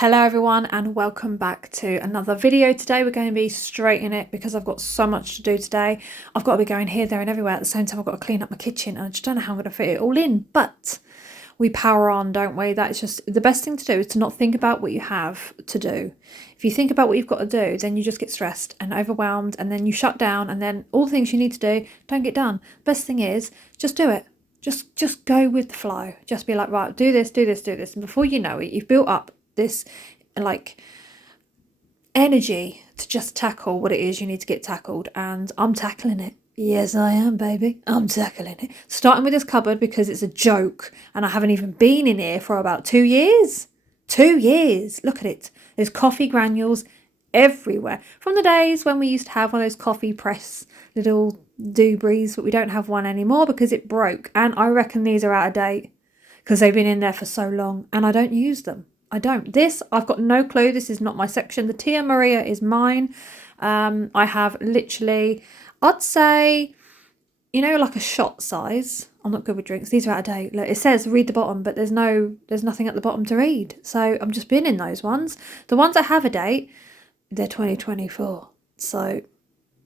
Hello everyone and welcome back to another video. Today we're going to be straight in it because I've got so much to do today. I've got to be going here, there and everywhere at the same time. I've got to clean up my kitchen and I just don't know how I'm going to fit it all in, but we power on, don't we? That's just the best thing to do, is to not think about what you have to do. If you think about what you've got to do, then you just get stressed and overwhelmed, and then you shut down, and then all the things you need to do don't get done. Best thing is just do it. Just go with the flow. Just be like, right, do this, do this, do this. And before you know it, you've built up this like energy to just tackle what it is you need to get tackled, and I'm tackling it. Yes, I am, baby. I'm tackling it. Starting with this cupboard because it's a joke and I haven't even been in here for about 2 years. 2 years. Look at it. There's coffee granules everywhere. From the days when we used to have one of those coffee press little doobies, but we don't have one anymore because it broke. And I reckon these are out of date because they've been in there for so long and I don't use them. I don't. This, I've got no clue. This is not my section. The Tia Maria is mine. I have literally, I'd say, you know, like a shot size. I'm not good with drinks. These are out of date. Look, it says read the bottom, but there's nothing at the bottom to read. So I'm just binning those ones. The ones that have a date, they're 2024. So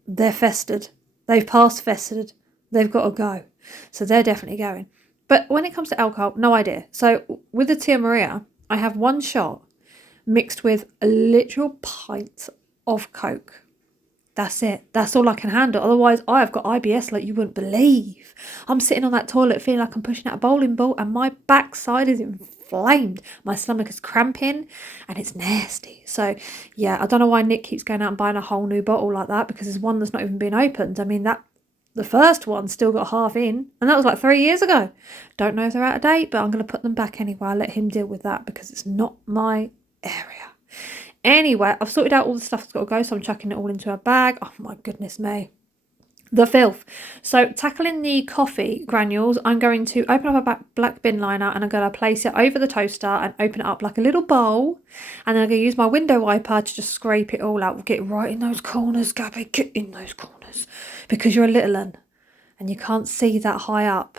they're festered. They've passed festered. They've got to go. So they're definitely going. But when it comes to alcohol, no idea. So with the Tia Maria, I have one shot mixed with a literal pint of Coke. That's it. That's all I can handle. Otherwise, I have got IBS like you wouldn't believe. I'm sitting on that toilet feeling like I'm pushing out a bowling ball and my backside is inflamed. My stomach is cramping and it's nasty. So, yeah, I don't know why Nick keeps going out and buying a whole new bottle like that, because there's one that's not even been opened. I mean, the first one still got half in, and that was like 3 years ago. Don't know if they're out of date, but I'm going to put them back anyway. I'll let him deal with that because it's not my area. Anyway, I've sorted out all the stuff that's got to go, so I'm chucking it all into a bag. Oh my goodness me. The filth. So tackling the coffee granules, I'm going to open up a black bin liner and I'm going to place it over the toaster and open it up like a little bowl. And then I'm going to use my window wiper to just scrape it all out. Get right in those corners, Gabby. Get in those corners. Because you're a little one and you can't see that high up.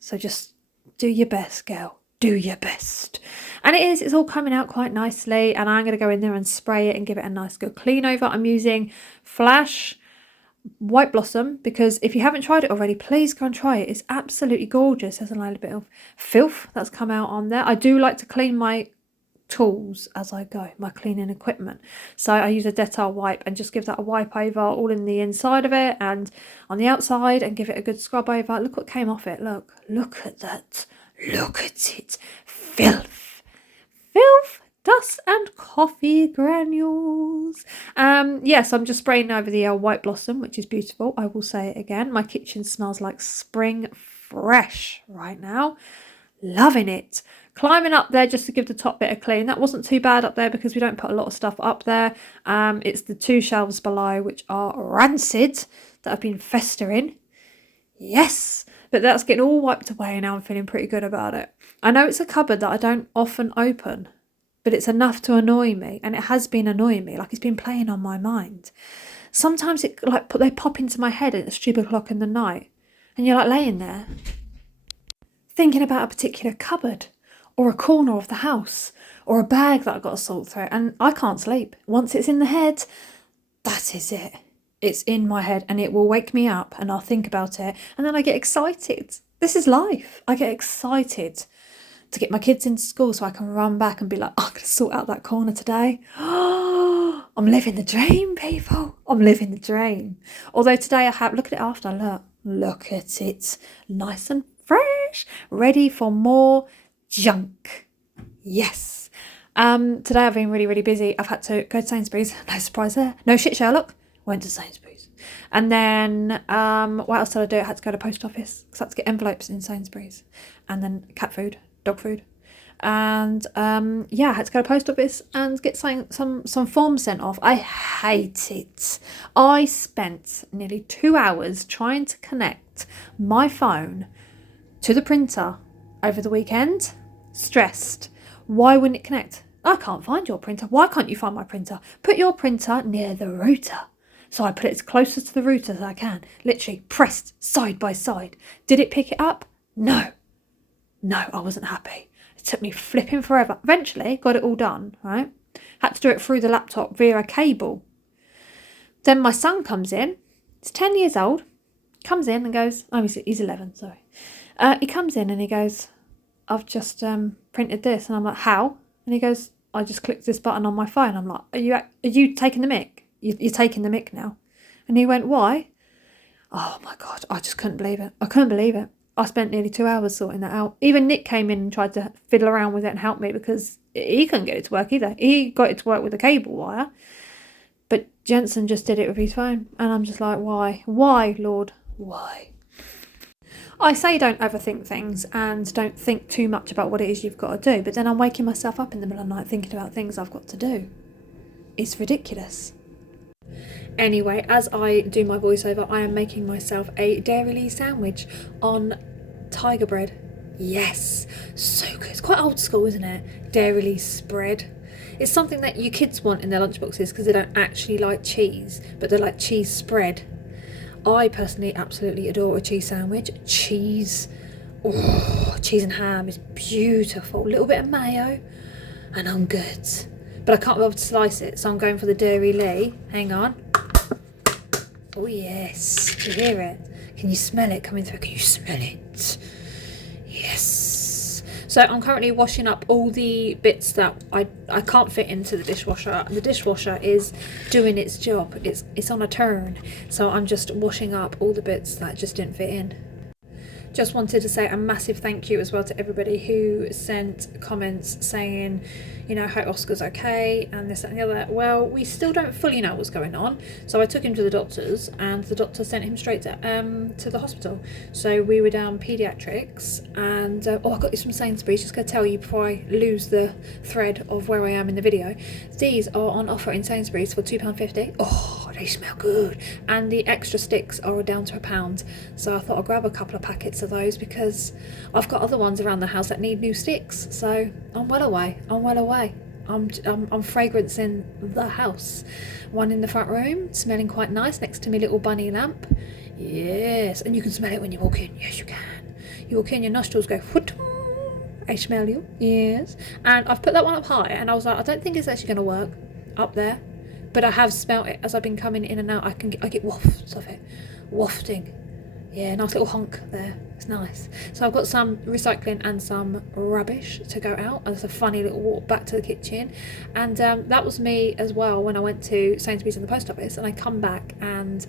So just do your best, girl. Do your best. And it's all coming out quite nicely. And I'm going to go in there and spray it and give it a nice good clean over. I'm using Flash White Blossom, because if you haven't tried it already, please go and try it. It's absolutely gorgeous. There's a little bit of filth that's come out on there. I do like to clean my tools as I go, my cleaning equipment. So I use a Dettol wipe and just give that a wipe over all in the inside of it and on the outside and give it a good scrub over. Look what came off it. Look at that. Look at it. Filth. Filth. Dust and coffee granules. Yes, I'm just spraying over the White Blossom, which is beautiful. I will say it again. My kitchen smells like spring fresh right now. Loving it. Climbing up there just to give the top bit a clean. That wasn't too bad up there because we don't put a lot of stuff up there. It's the 2 shelves below which are rancid that have been festering. Yes, but that's getting all wiped away and now I'm feeling pretty good about it. I know it's a cupboard that I don't often open, but it's enough to annoy me, and it has been annoying me, like it's been playing on my mind. Sometimes they pop into my head at a stupid o'clock in the night, and you're like laying there thinking about a particular cupboard or a corner of the house or a bag that I've got to sort through, and I can't sleep. Once it's in the head, that is it. It's in my head and it will wake me up and I'll think about it and then I get excited. This is life. I get excited to get my kids into school so I can run back and be like, I'm going to sort out that corner today. Oh, I'm living the dream, people. I'm living the dream. Although today look at it after, look at it. Nice and fresh, ready for more junk. Yes. Today I've been really, really busy. I've had to go to Sainsbury's. No surprise there. No shit, Sherlock. Went to Sainsbury's. And then what else did I do? I had to go to post office because I had to get envelopes in Sainsbury's. And then cat food. Dog food. And yeah, I had to go to post office and get some forms sent off. I hate it. I spent nearly 2 hours trying to connect my phone to the printer over the weekend. Stressed. Why wouldn't it connect? I can't find your printer. Why can't you find my printer? Put your printer near the router. So I put it as close to the router as I can. Literally pressed side by side. Did it pick it up? No. No, I wasn't happy. It took me flipping forever. Eventually, got it all done, right? Had to do it through the laptop via a cable. Then my son comes in. He's 10 years old. Comes in and goes, oh, he's 11, sorry. He comes in and he goes, I've just printed this. And I'm like, how? And he goes, I just clicked this button on my phone. I'm like, are you taking the mick? You're taking the mick now. And he went, why? Oh my God, I just couldn't believe it. I couldn't believe it. I spent nearly 2 hours sorting that out. Even Nick came in and tried to fiddle around with it and help me because he couldn't get it to work either. He got it to work with a cable wire. But Jensen just did it with his phone. And I'm just like, why? Why, Lord? Why? I say don't overthink things and don't think too much about what it is you've got to do. But then I'm waking myself up in the middle of the night thinking about things I've got to do. It's ridiculous. Anyway, as I do my voiceover, I am making myself a Dairy sandwich on tiger bread. Yes, so good. It's quite old school, isn't it? Dairy spread. It's something that you kids want in their lunchboxes because they don't actually like cheese, but they like cheese spread. I personally absolutely adore a cheese sandwich. Cheese and ham is beautiful. A little bit of mayo and I'm good. But I can't be able to slice it, so I'm going for the Dairy. Hang on. Oh yes, do you hear it? Can you smell it coming through? Can you smell it? Yes. So I'm currently washing up all the bits that I can't fit into the dishwasher. The dishwasher is doing its job. It's on a turn. So I'm just washing up all the bits that just didn't fit in. Just wanted to say a massive thank you as well to everybody who sent comments saying, you know, hope Oscar's okay and this and the other. Well, we still don't fully know what's going on. So I took him to the doctors and the doctor sent him straight to the hospital. So we were down paediatrics and, I got this from Sainsbury's. Just going to tell you before I lose the thread of where I am in the video. These are on offer in Sainsbury's for £2.50. Oh, they smell good. And the extra sticks are down to £1. So I thought I'd grab a couple of packets of those because I've got other ones around the house that need new sticks. So I'm well away. I'm fragrancing the house. One in the front room, smelling quite nice next to my little bunny lamp. Yes, and you can smell it when you walk in. Yes, you can. You walk in, your nostrils go, I smell you. Yes. And I've put that one up high and I was like, I don't think it's actually going to work up there. But I have smelt it as I've been coming in and out. I get wafts of it. Wafting. Yeah, nice little honk there. It's nice. So I've got some recycling and some rubbish to go out. And it's a funny little walk back to the kitchen. And that was me as well when I went to Sainsbury's and the post office. And I come back and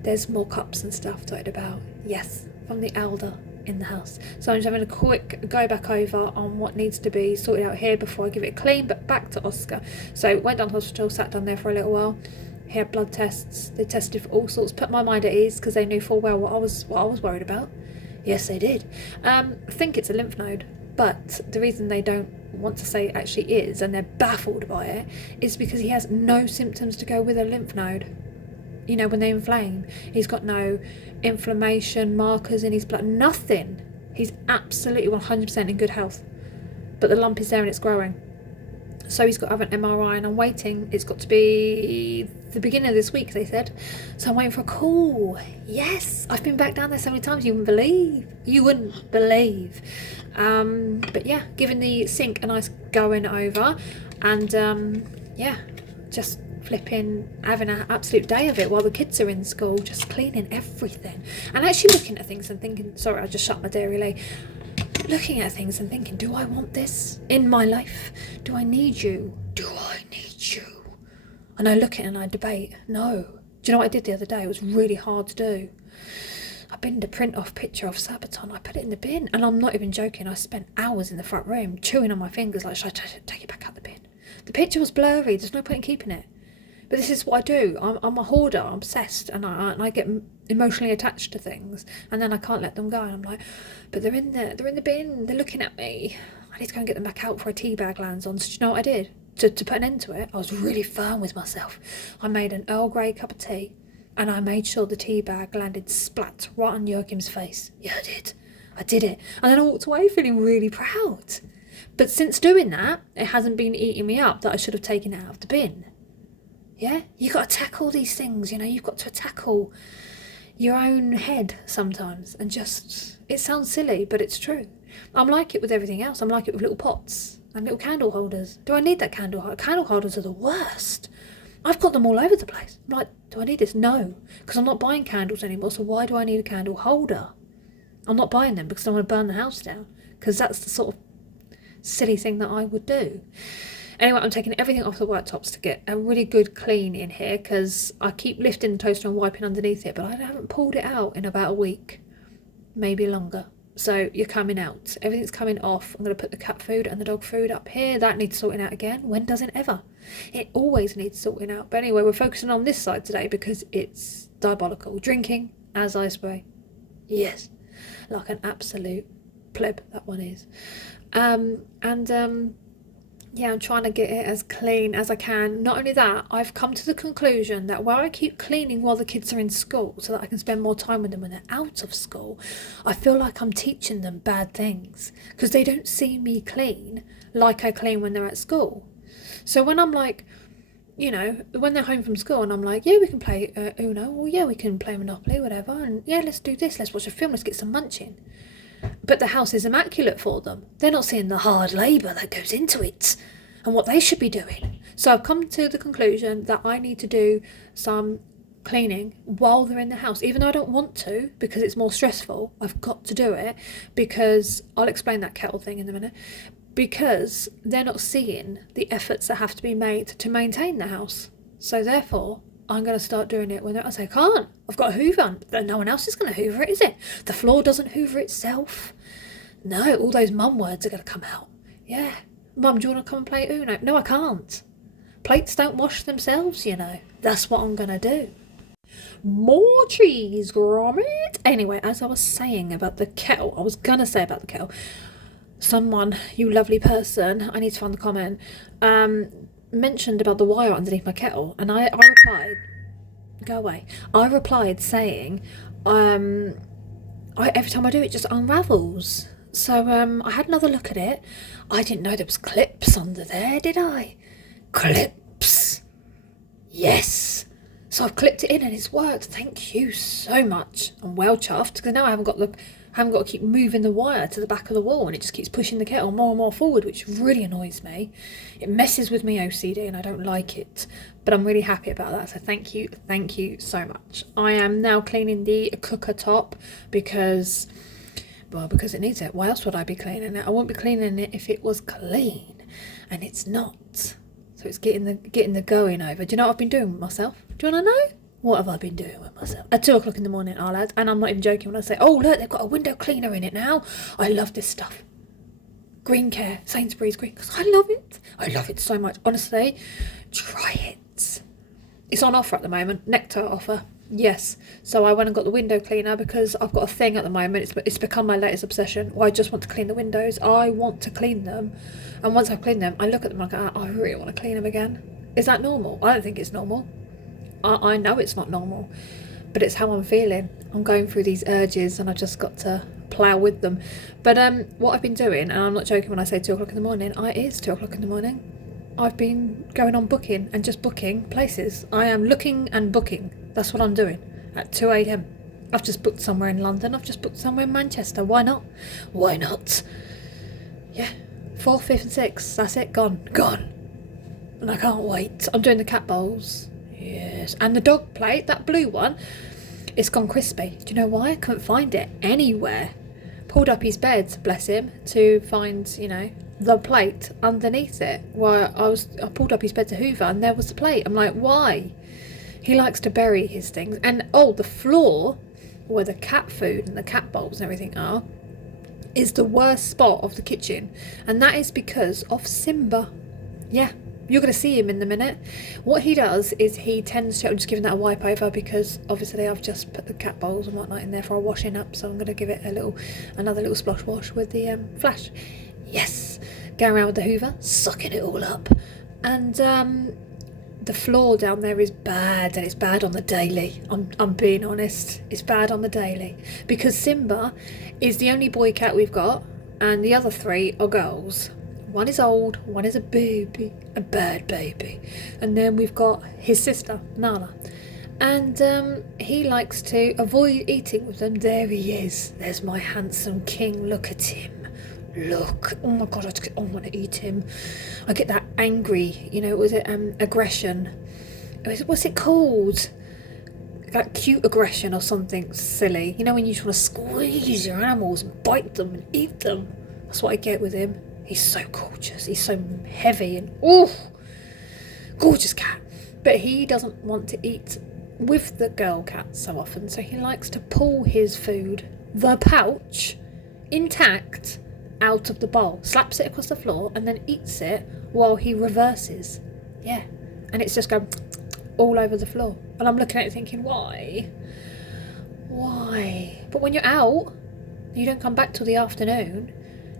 there's more cups and stuff dotted about. Yes, from the elder in the house. So I'm just having a quick go back over on what needs to be sorted out here before I give it a clean. But back to Oscar. So went down to the hospital, sat down there for a little while. He had blood tests. They tested for all sorts. Put my mind at ease because they knew full well what I was worried about. Yes, they did. I think it's a lymph node, but the reason they don't want to say it actually is, and they're baffled by it, is because he has no symptoms to go with a lymph node. You know, when they inflame, he's got no inflammation markers in his blood, nothing. He's absolutely 100% in good health, but the lump is there and it's growing. So he's got to have an MRI and I'm waiting. It's got to be the beginning of this week, they said. So I'm waiting for a call. Yes, I've been back down there so many times you wouldn't believe. But yeah, giving the sink a nice going over and yeah, just flipping having an absolute day of it while the kids are in school, just cleaning everything and actually looking at things and thinking, sorry, I just shut my dairy lay. Looking at things and thinking, do I want this in my life? Do I need you? Do I need you? And I look at it and I debate. No. Do you know what I did the other day? It was really hard to do. I binned a print off picture of Sabaton. I put it in the bin. And I'm not even joking. I spent hours in the front room chewing on my fingers like, should I take it back out the bin? The picture was blurry. There's no point in keeping it. But this is what I do. I'm a hoarder. I'm obsessed, and I get emotionally attached to things, and then I can't let them go. And I'm like, but they're in there. They're in the bin. They're looking at me. I need to go and get them back out before a tea bag lands on. So do you know what I did? To put an end to it, I was really firm with myself. I made an Earl Grey cup of tea, and I made sure the tea bag landed splat right on Joachim's face. Yeah, I did. I did it. And then I walked away feeling really proud. But since doing that, it hasn't been eating me up that I should have taken it out of the bin. Yeah, you got to tackle these things, you know, you've got to tackle your own head sometimes and just, it sounds silly, but it's true. I'm like it with everything else. I'm like it with little pots and little candle holders. Do I need that candle holder? Candle holders are the worst. I've got them all over the place. I'm like, do I need this? No, because I'm not buying candles anymore. So why do I need a candle holder? I'm not buying them because I want to burn the house down, because that's the sort of silly thing that I would do. Anyway, I'm taking everything off the worktops to get a really good clean in here, because I keep lifting the toaster and wiping underneath it, but I haven't pulled it out in about a week, maybe longer. So you're coming out. Everything's coming off. I'm going to put the cat food and the dog food up here. That needs sorting out again. When doesn't ever? It always needs sorting out. But anyway, we're focusing on this side today because it's diabolical. Drinking as I spray. Yes. Like an absolute pleb, that one is. Yeah, I'm trying to get it as clean as I can. Not only that, I've come to the conclusion that where I keep cleaning while the kids are in school so that I can spend more time with them when they're out of school, I feel like I'm teaching them bad things because they don't see me clean like I clean when they're at school. So when I'm like, you know, when they're home from school and I'm like, yeah, we can play Uno, or yeah, we can play Monopoly, whatever, and yeah, let's do this, let's watch a film, let's get some munching. But the house is immaculate for them. They're not seeing the hard labour that goes into it and what they should be doing. So I've come to the conclusion that I need to do some cleaning while they're in the house, even though I don't want to because it's more stressful. I've got to do it because I'll explain that kettle thing in a minute, because they're not seeing the efforts that have to be made to maintain the house. So therefore, I'm going to start doing it when I say, I can't. I've got a hoover. No one else is going to hoover it, is it? The floor doesn't hoover itself. No, all those mum words are going to come out. Yeah. Mum, do you want to come and play Uno? No, I can't. Plates don't wash themselves, you know. That's what I'm going to do. More cheese, grommet. Anyway, as I was saying about the kettle, I was going to say about the kettle. Someone, you lovely person, I need to find the comment, mentioned about the wire underneath my kettle, and I replied, go away. I replied saying, every time I do it, just unravels. So I had another look at it. I didn't know there was clips under there, did I? Clips. Yes. So I've clipped it in and it's worked. Thank you so much. I'm well chuffed because now I haven't got to keep moving the wire to the back of the wall, and it just keeps pushing the kettle more and more forward, which really annoys me. It messes with me OCD and I don't like it, but I'm really happy about that. So thank you so much. I am now cleaning the cooker top because it needs it. Why else would I be cleaning it? I wouldn't be cleaning it if it was clean, and it's not. So it's getting the going over. Do you know what I've been doing with myself? Do you want to know? What have I been doing with myself? At 2 o'clock in the morning, I'll add, and I'm not even joking when I say, oh look, they've got a window cleaner in it now. I love this stuff. Green Care, Sainsbury's Green, because I love it. I love it so much. Honestly, try it. It's on offer at the moment, Nectar offer. Yes. So I went and got the window cleaner because I've got a thing at the moment. It's become my latest obsession. I just want to clean the windows. I want to clean them. And once I've cleaned them, I look at them and I go, oh, I really want to clean them again. Is that normal? I don't think it's normal. I know it's not normal, but it's how I'm feeling. I'm going through these urges and I just got to plough with them. But what I've been doing, and I'm not joking when I say 2 o'clock in the morning, it is 2 o'clock in the morning. I've been going on booking and just booking places. I am looking and booking. That's what I'm doing at 2 a.m. I've just booked somewhere in London. I've just booked somewhere in Manchester. Why not? Why not? Yeah. 4th, 5th and 6th. That's it. Gone. And I can't wait. I'm doing the cat bowls. Yes. And the dog plate, that blue one, it's gone crispy. Do you know why? I couldn't find it anywhere. Pulled up his bed, bless him, to find, the plate underneath it. I pulled up his bed to hoover and there was the plate. I'm like, why? He likes to bury his things. And the floor where the cat food and the cat bowls and everything are is the worst spot of the kitchen. And that is because of Simba. Yeah. You're going to see him in a minute. What he does is he tends to, I'm just giving that a wipe over because obviously I've just put the cat bowls and whatnot in there for a washing up, so I'm going to give it another little splosh wash with the flash. Yes, going around with the hoover, sucking it all up. And the floor down there is bad, and it's bad on the daily. I'm being honest, it's bad on the daily because Simba is the only boy cat we've got, and the other 3 are girls. One is old, one is a baby, a bad baby. And then we've got his sister, Nala. And he likes to avoid eating with them. There he is. There's my handsome king. Look at him. look. Oh my God, I want to eat him. I get that angry, you know, was it aggression? What's it called? Like cute aggression or something silly. You know, when you just want to squeeze your animals and bite them and eat them. That's what I get with him. He's so gorgeous. He's so heavy and gorgeous cat. But he doesn't want to eat with the girl cat so often, so he likes to pull his food, the pouch, intact, out of the bowl, slaps it across the floor and then eats it while he reverses. Yeah, and it's just going all over the floor, and I'm looking at it thinking, why? But when you're out, you don't come back till the afternoon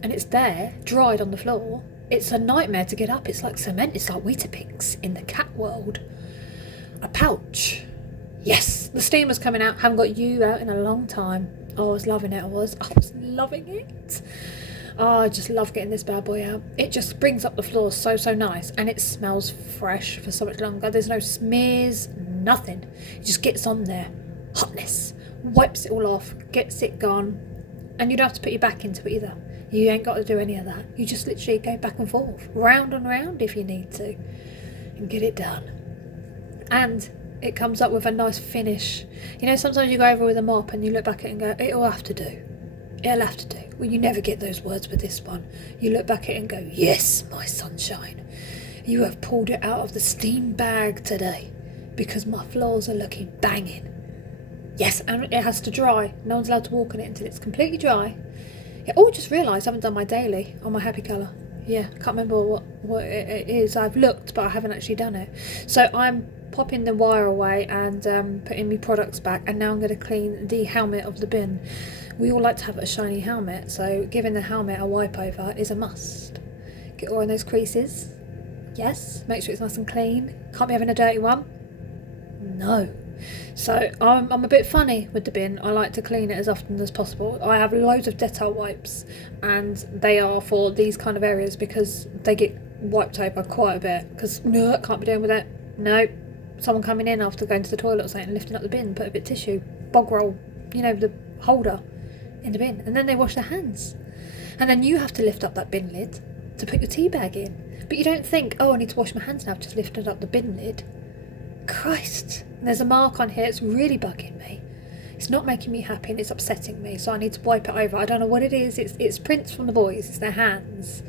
and it's there dried on the floor, it's a nightmare to get up. It's like cement. It's like Weetabix in the cat world. A pouch. Yes, the steamer's coming out. Haven't got you out in a long time. Oh, I was loving it. I was loving it. Oh, I just love getting this bad boy out. It just brings up the floor so nice, and it smells fresh for so much longer. There's no smears, nothing. It just gets on there. Hotness. Wipes it all off, gets it gone, and you don't have to put your back into it either. You ain't got to do any of that. You just literally go back and forth, round and round if you need to, and get it done. And it comes up with a nice finish. You know, sometimes you go over with a mop and you look back at it and go, it'll have to do. It'll have to do. Well, you never get those words with this one. You look back at it and go, yes, my sunshine. You have pulled it out of the steam bag today because my floors are looking banging. Yes, and it has to dry. No one's allowed to walk on it until it's completely dry. Yeah, oh, just realised I haven't done my daily on my happy colour. Yeah, can't remember what it is. I've looked, but I haven't actually done it. So I'm popping the wire away and putting my products back, and now I'm going to clean the helmet of the bin. We all like to have a shiny helmet, so giving the helmet a wipe over is a must. Get all in those creases. Yes, make sure it's nice and clean. Can't be having a dirty one. No. So I'm a bit funny with the bin. I like to clean it as often as possible. I have loads of Dettol wipes, and they are for these kind of areas because they get wiped over quite a bit. Because no, can't be doing with it. No, someone coming in after going to the toilet or something and lifting up the bin, put a bit of tissue, bog roll, you know, the holder in the bin, and then they wash their hands, and then you have to lift up that bin lid to put your tea bag in. But you don't think, oh, I need to wash my hands now. I've just lifted up the bin lid. Christ, there's a mark on here. It's really bugging me. It's not making me happy and it's upsetting me, so I need to wipe it over. I don't know what it is. It's prints from the boys. It's their hands.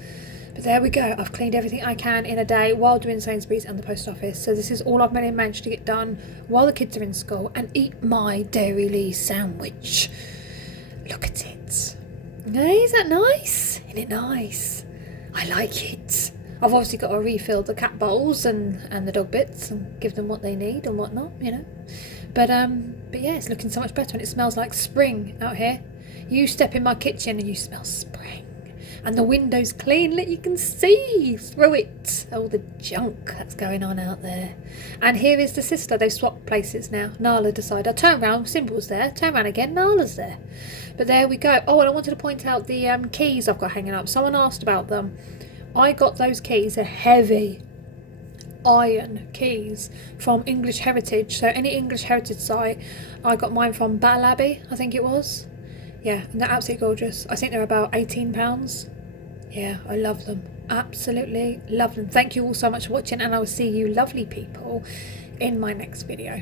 But there we go. I've cleaned everything I can in a day while doing Sainsbury's and the post office. So this is all I've managed to get done while the kids are in school and eat my Dairy Lee sandwich. Look at it. Hey, is that nice? Isn't it nice? I like it. I've obviously got to refill the cat bowls and the dog bits and give them what they need and whatnot, you know. But yeah, it's looking so much better, and it smells like spring out here. You step in my kitchen and you smell spring. And the window's clean, look, you can see through it. All the junk that's going on out there. And here is the sister. They've swapped places now. Nala decided, I'll turn around, Symbol's there, turn around again, Nala's there. But there we go. Oh, and I wanted to point out the keys I've got hanging up. Someone asked about them. I got those keys, they're heavy iron keys from English Heritage. So any English Heritage site, I got mine from Battle Abbey, I think it was. Yeah, and they're absolutely gorgeous. I think they're about £18. Yeah, I love them. Absolutely love them. Thank you all so much for watching, and I will see you lovely people in my next video.